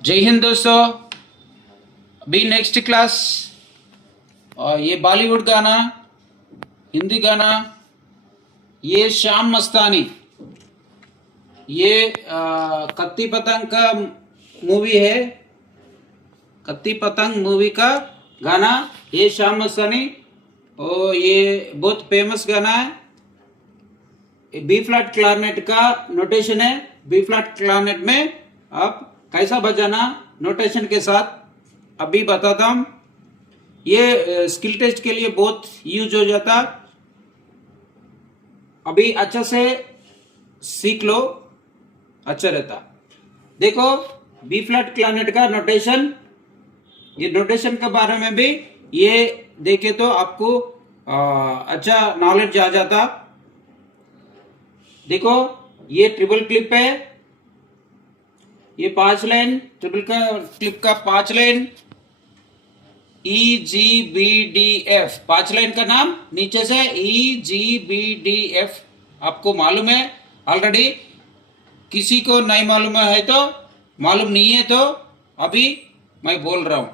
जय हिंद दोस्तों। अभी नेक्स्ट क्लास ये बॉलीवुड गाना, हिंदी गाना, ये शाम मस्तानी, ये कत्ती पतंग का मूवी है। कत्ती पतंग मूवी का गाना ये शाम मस्तानी, और ये बहुत फेमस गाना है। बी फ्लैट क्लारनेट का नोटेशन है। बी फ्लैट क्लारनेट में आप कैसा बजाना नोटेशन के साथ अभी बताता हूं। ये स्किल टेस्ट के लिए बहुत यूज हो जाता। अभी अच्छा से सीख लो, अच्छा रहता। देखो बी फ्लैट क्लारनेट का नोटेशन, ये नोटेशन के बारे में भी ये देखे तो आपको अच्छा नॉलेज आ जाता। देखो ये ट्रिपल क्लिप है, ये 5 लाइन ट्रिपल का क्लिप का 5 लाइन EGBDF 5 लाइन का नाम नीचे से EGBDF आपको मालूम है ऑलरेडी। किसी को नहीं मालूम है तो मालूम नहीं है तो अभी मैं बोल रहा हूं,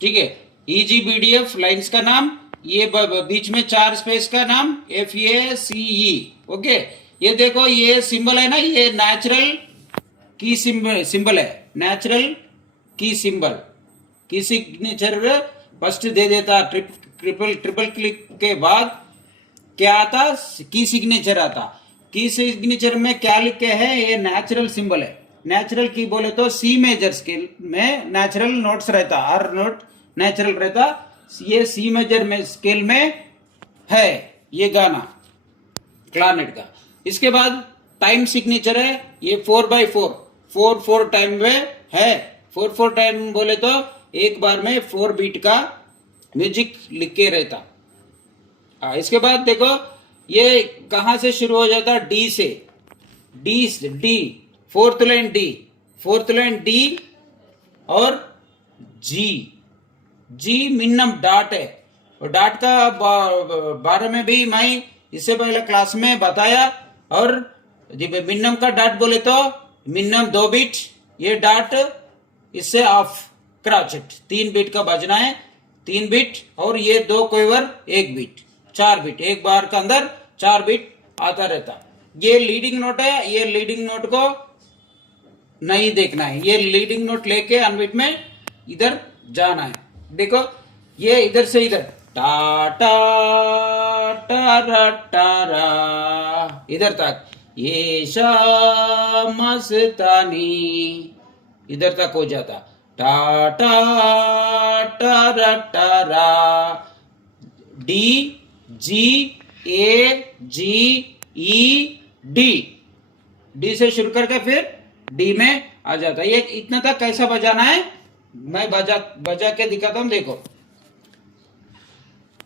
ठीक है। EGBDF लाइंस का नाम, ये बीच में 4 स्पेस का नाम FACE, ओके। ये देखो ये सिंबल है ना, ये नेचुरल की सिंबल है, नेचुरल की सिंबल। की सिग्नेचर फर्स्ट दे देता, ट्रिपल क्लिक के बाद क्या आता, की सिग्नेचर आता। की सिग्नेचर में क्या लिखे है, ये नेचुरल सिंबल है। नेचुरल की बोले तो सी मेजर स्केल में नेचुरल नोट्स रहता, हर नोट नेचुरल रहता। ये सी मेजर में स्केल में है ये गाना क्लारनेट का। इसके बाद टाइम सिग्नेचर है, ये 4/4 4/4 टाइम में है। 4/4 टाइम बोले तो एक बार में 4 बीट का म्यूजिक लिख के रहता। इसके बाद देखो ये कहां से शुरू हो जाता, डी से। डी फोर्थ लाइन डी और जी मिनिमम डॉट है। और डॉट का बारे में भी मैं इससे पहले क्लास में बताया। और मिनिमम का डॉट बोले तो मिनिमम 2 बीट, ये डॉट इससे ऑफ क्राउचेट 3 बीट का बजना है, 3 बीट। और ये 2 क्वेवर 1 बीट, 4 बीट, एक बार के अंदर 4 बीट आता रहता। ये लीडिंग नोट है, ये लीडिंग नोट को नहीं देखना है, ये लीडिंग नोट लेके अनबीट में इधर जाना है। देखो ये इधर से इधर टा टा टा टा इधर तक, ये शाम मस्तानी इधर तक हो जाता। टा टा टा टा डी जी ए जी ई डी से शुरू करके फिर डी में आ जाता। ये इतना तक कैसा बजाना है मैं बजा के दिखाता हूं।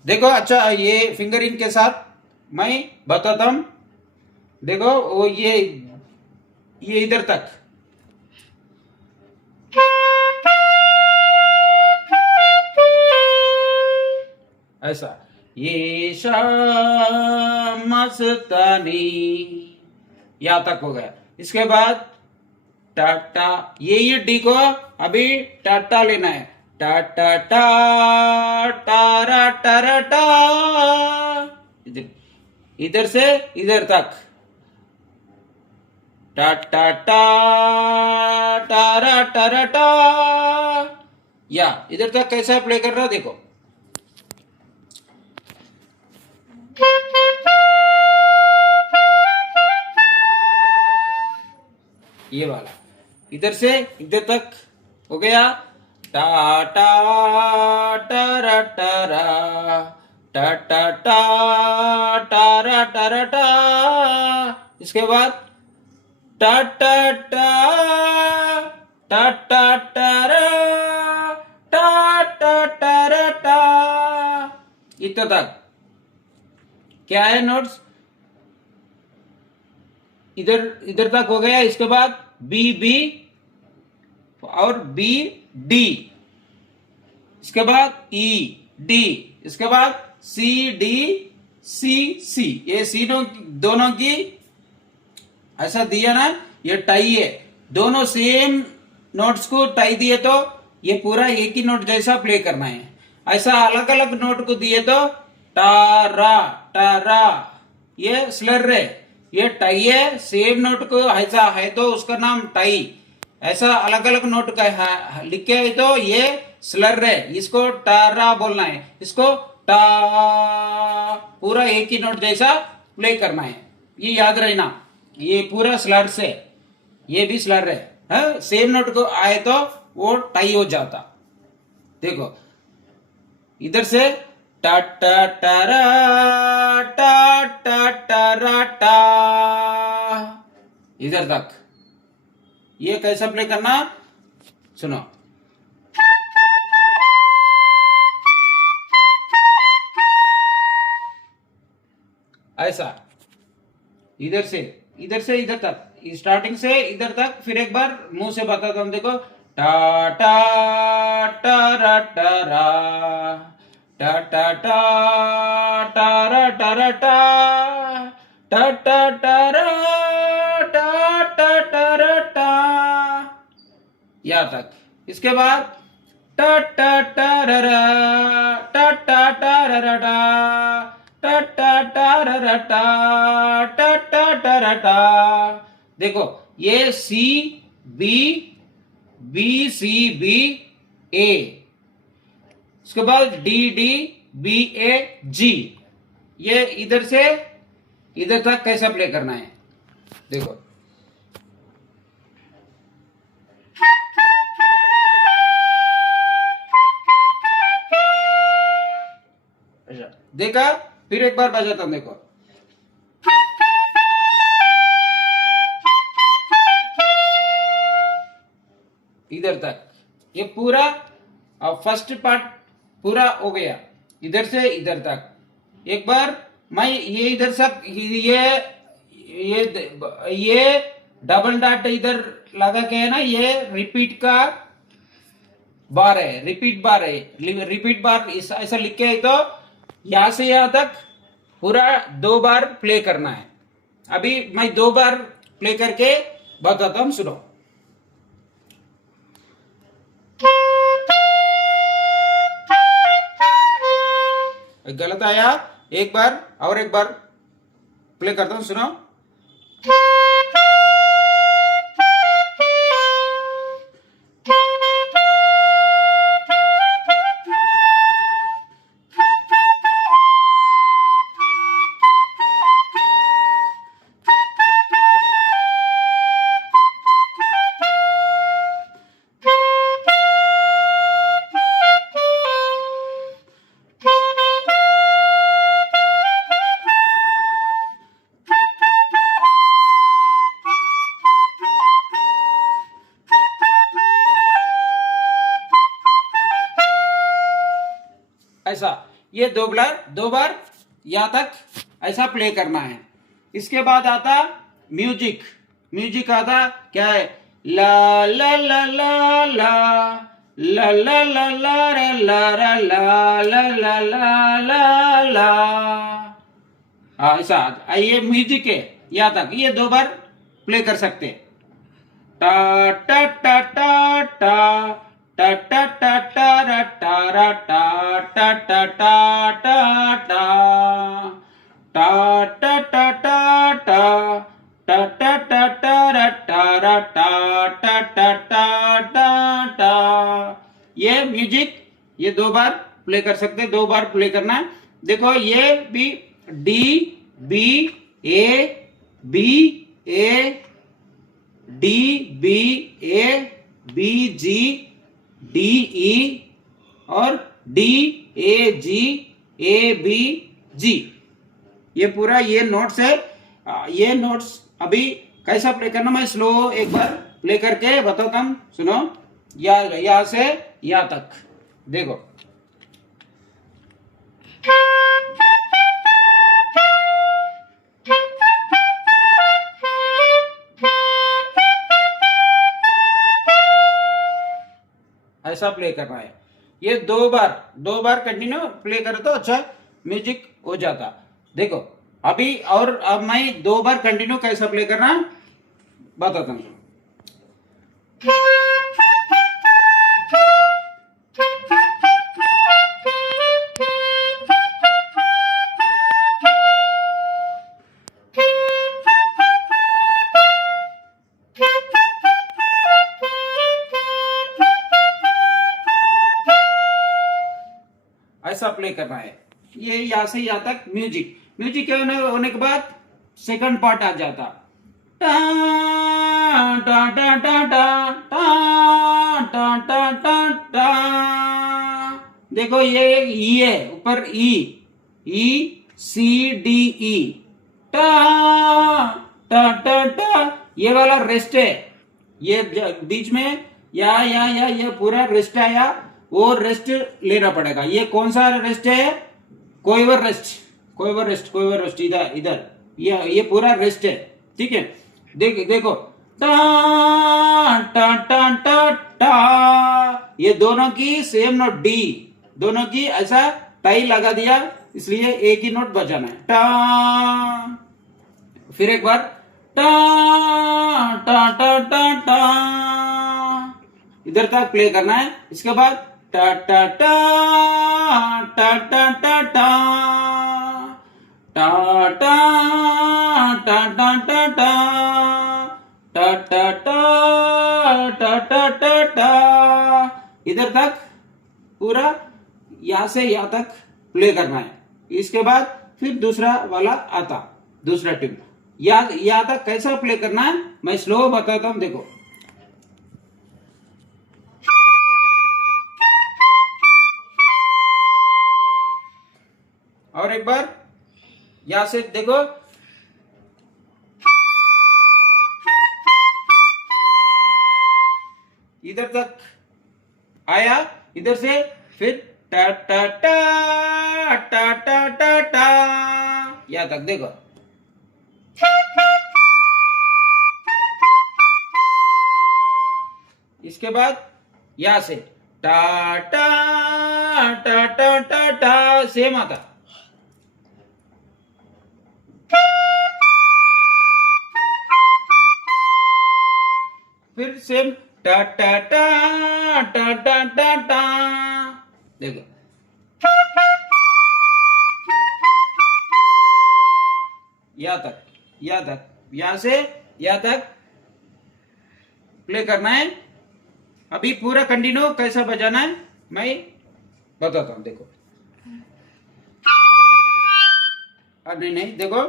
देखो अच्छा, ये फिंगरिंग के साथ मैं बताता हूं। देखो वो ये इधर तक, ऐसा ये शाम मस्तानी यहां तक हो गया। इसके बाद टाटा, ये डी को अभी टाटा लेना है। टाटा टा टारा टारा टा, इधर से इधर तक टाटा टा टारा टारा टा, या इधर तक कैसा प्ले कर रहा देखो। ये वाला इधर से इधर तक हो गया। टा टा टारा टारा टा टा टा टारा टारा टा। इसके बाद टा टा टा टा टा टारा टा टा टारा टा, इतना तक क्या है नोट्स, इधर तक हो गया। इसके बाद बी और बी डी, इसके बाद ई डी, इसके बाद सी डी सी, ये सी दोनों की ऐसा दिया ना, ये टाई है, दोनों सेम नोट्स को टाई दिए तो ये पूरा एक ही नोट जैसा प्ले करना है। ऐसा अलग अलग नोट को दिए तो टारा टारा, ये स्लर है, ये टाई है। सेम नोट को ऐसा है तो उसका नाम टाई। ऐसा अलग अलग नोट का लिखे है तो ये स्लर है, इसको टारा बोलना है। इसको टा पूरा एक ही नोट जैसा प्ले करना है, ये याद रहना। ये पूरा स्लर से, ये भी स्लर है, सेम नोट को आए तो वो टाई हो जाता। देखो इधर से टा टा टारा टा टा टारा टा, इधर तक। ये कैसा प्ले करना सुनो। ऐसा इधर से इधर तक, स्टार्टिंग से इधर तक। फिर एक बार मुंह से बताता हूं, देखो टा टा टा रा टा रा टा टा टा टा रा टा रा टा टा टा टा रा टा टा टा रा टा, यहाँ तक। इसके बाद टा टा टा रा रा टा टा टा रा रा टा टा टा रा रा टा टा टा रा टा। देखो ये C B B C B A, उसके बाद D D B A G. ये इधर से इधर तक कैसा प्ले करना है देखो। देखा, फिर एक बार बजाता हूं देखो। इधर तक ये पूरा फर्स्ट पार्ट पूरा हो गया, इधर से इधर तक। एक बार मैं ये इधर तक, ये डबल डॉट इधर लगा के है ना, ये रिपीट का बार है, रिपीट बार है। रिपीट बार ऐसा लिख के है तो यहां से यहां तक पूरा 2 बार प्ले करना है। अभी मैं 2 बार प्ले करके बताता हूं, सुनो। गलत आया, एक बार और एक बार प्ले करता हूं, सुनो। ऐसा ये 2 बार यहाँ तक ऐसा प्ले करना है। इसके बाद आता म्यूजिक। म्यूजिक आता क्या है, ला ला ला ला ला ला ला ला ला ला ला ला ला ला ला ला। ऐसा ये म्यूजिक है, यहाँ तक ये 2 बार प्ले कर सकते। टा टा टा टा टा टा टा टा टा रा टा रा टा टा टा टा टा टा टा टा टा टा टा टा टा टा टा रा टा रा टा टा टा टा टा टा। ये म्यूजिक ये 2 बार प्ले कर सकते, 2 बार प्ले करना है। देखो ये भी D B A B A D B A B G D E और डी ए जी ए बी जी। ये पूरा ये नोट्स है। ये नोट्स अभी कैसा प्ले करना, मैं स्लो एक बार प्ले करके बताता हूं, सुनो। यहां से यहां तक देखो। ऐसा प्ले करना है। ये 2 बार कंटिन्यू प्ले करे तो अच्छा म्यूजिक हो जाता। देखो अभी और अब मैं 2 बार कंटिन्यू कैसा प्ले करना बताता हूँ। ऐसा प्ले करना है। ये यहाँ से यहाँ तक म्यूजिक, म्यूजिक होने के बाद सेकंड पार्ट आ जाता, टा टा टा टा टा टा टा टा टा। देखो ये ई है, ऊपर ई, ई सी डी ई, टा टा टा टा, ये वाला रेस्ट है। ये बीच में या ये पूरा रेस्ट आया, वो रेस्ट लेना पड़ेगा। ये कौन सा रेस्ट है? कोइवर रेस्ट, कोइवर रेस्ट, कोइवर रेस्ट, इधर इधर ये पूरा रेस्ट है। ठीक है, देखो टा टा टा टा टा, ये दोनों की सेम नोट, डी दोनों की ऐसा टाई लगा दिया, इसलिए एक ही नोट बजाना है, टा। फिर एक बार टा टा टा टा टा, इधर तक प्ले करना है। इसके बाद टा टा टा टा टा टा टा टा टा टा टा टा टा टा टा टा टा टा टा, इधर तक पूरा यहां से यहां तक प्ले करना है। इसके बाद फिर दूसरा वाला आता, दूसरा ट्यून। यहां तक कैसा प्ले करना है मैं स्लो बताता हूं, देखो। और एक बार यहां से देखो, इधर तक आया, इधर से फिर टा टा टा टा टा टा टा, यहां तक देखो। इसके बाद यहां से टा टा टा टा टा टा, सेम आता। फिर सेम टा टा टा टा टा टा टा, देखो। यहां तक, यहां से यहां तक प्ले करना है। अभी पूरा कंटिन्यू कैसा बजाना है मैं बताता हूं, देखो। अब नहीं देखो,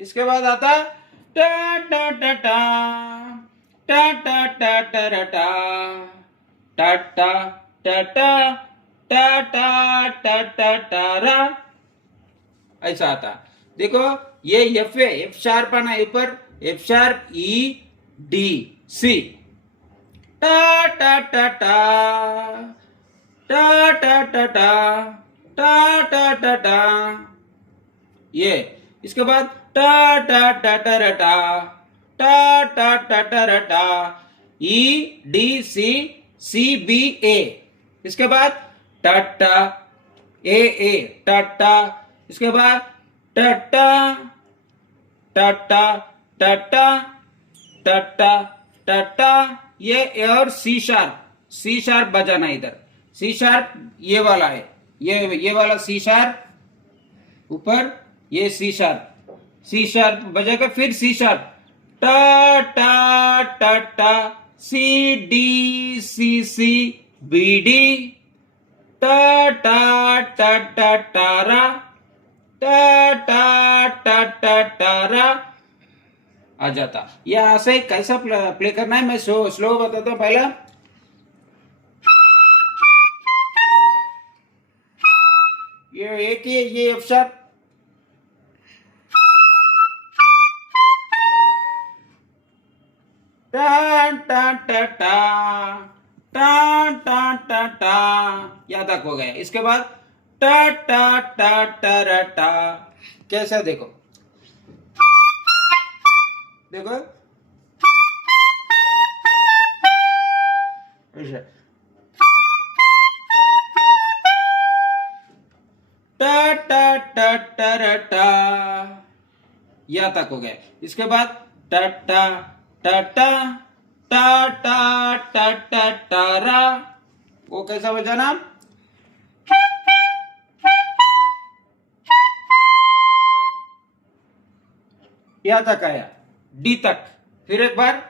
इसके बाद आता टा टा टा टा टा टा टा टा टा टा टा टा टा टा टा टा टा टा रा, ऐसा आता। देखो ये एफ है, एफ शार्प आना है ऊपर, F sharp E D C, टा टा टा टा टा टा टा टा टा टा टा टा, ये। इसके बाद टा टा टा टा टा टा टा टा टा टा, ई डी सी सी बी ए। इसके बाद टा टा ए ए टा टा, इसके बाद टा टा टा टा टा टा टा टा टा टा, ये ए और सी शार्प बजाना इधर। सी शार्प ये वाला है, ये वाला सी शार्प ऊपर, ये सी शार्प बजाकर फिर सी शार्प, टा टा टा टा C D C C B D, टा टा टा टा टा रा, टा टा टा टा टा रा, आ जाता। यहां से कैसा प्ले करना है मैं स्लो बताता हूं। पहला ये एक ही, ये एफ शार्प, टा टा टा टा टा टा टा टा, यहां तक हो गया। इसके बाद टा टा टा टा टा, कैसा देखो, देखो ऐसा, टा टा टा टा टा, यहां तक हो गया। इसके बाद टा टा टा टा टा टा टा टा टारा, वो कैसा बजाना? यहाँ तक आया, डी तक। फिर एक बार,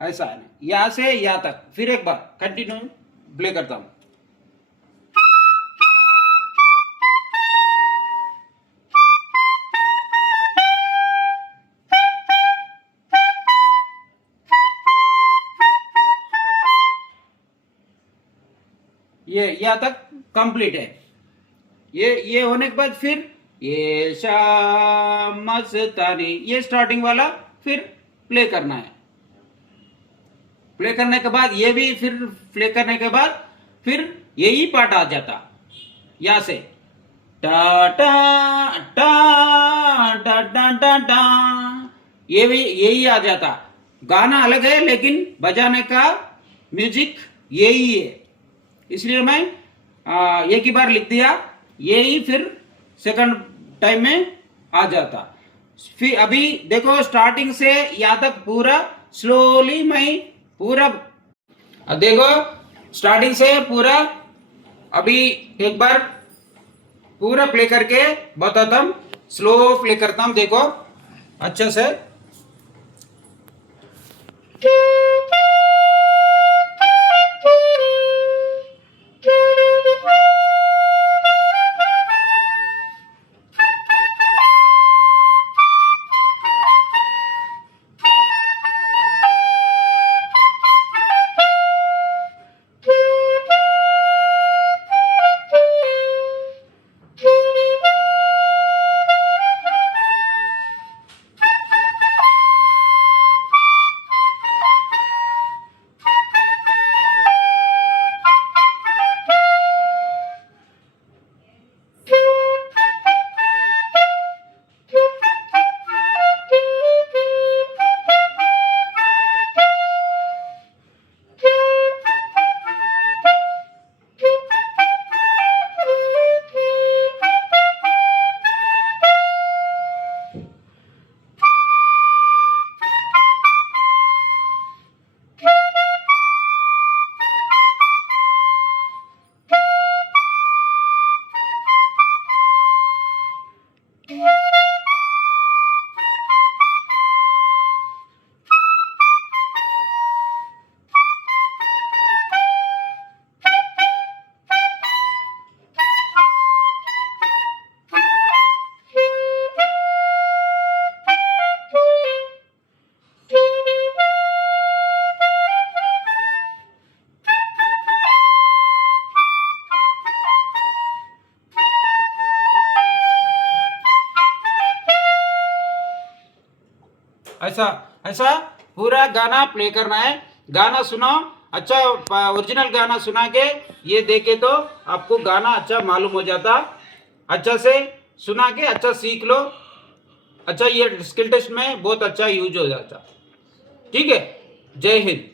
ऐसा है ना, यहां से यहां तक। फिर एक बार कंटिन्यू प्ले करता हूं। ये यहां तक कंप्लीट है। ये होने के बाद फिर ये शाम मस्तानी, ये स्टार्टिंग वाला फिर प्ले करना है। प्ले करने के बाद ये भी फिर प्ले करने के बाद फिर यही पार्ट आ जाता, यहां से टा टा टा टा टा टा टा, ये भी यही आ जाता। गाना अलग है लेकिन बजाने का म्यूजिक यही है, इसलिए मैं एक ही बार लिख दिया, यही फिर सेकंड टाइम में आ जाता। फिर अभी देखो स्टार्टिंग से यहाँ तक पूरा स्लोली मैं पूरा, अब देखो स्टार्टिंग से पूरा, अभी एक बार पूरा प्ले करके बताता हूं, स्लो प्ले करता हूं, देखो अच्छे से। ऐसा ऐसा पूरा गाना प्ले करना है। गाना सुनो, अच्छा ओरिजिनल गाना सुना के ये देखे तो आपको गाना अच्छा मालूम हो जाता। अच्छा से सुना के अच्छा सीख लो, अच्छा ये स्किल टेस्ट में बहुत अच्छा यूज हो जाता। ठीक है, जय हिंद।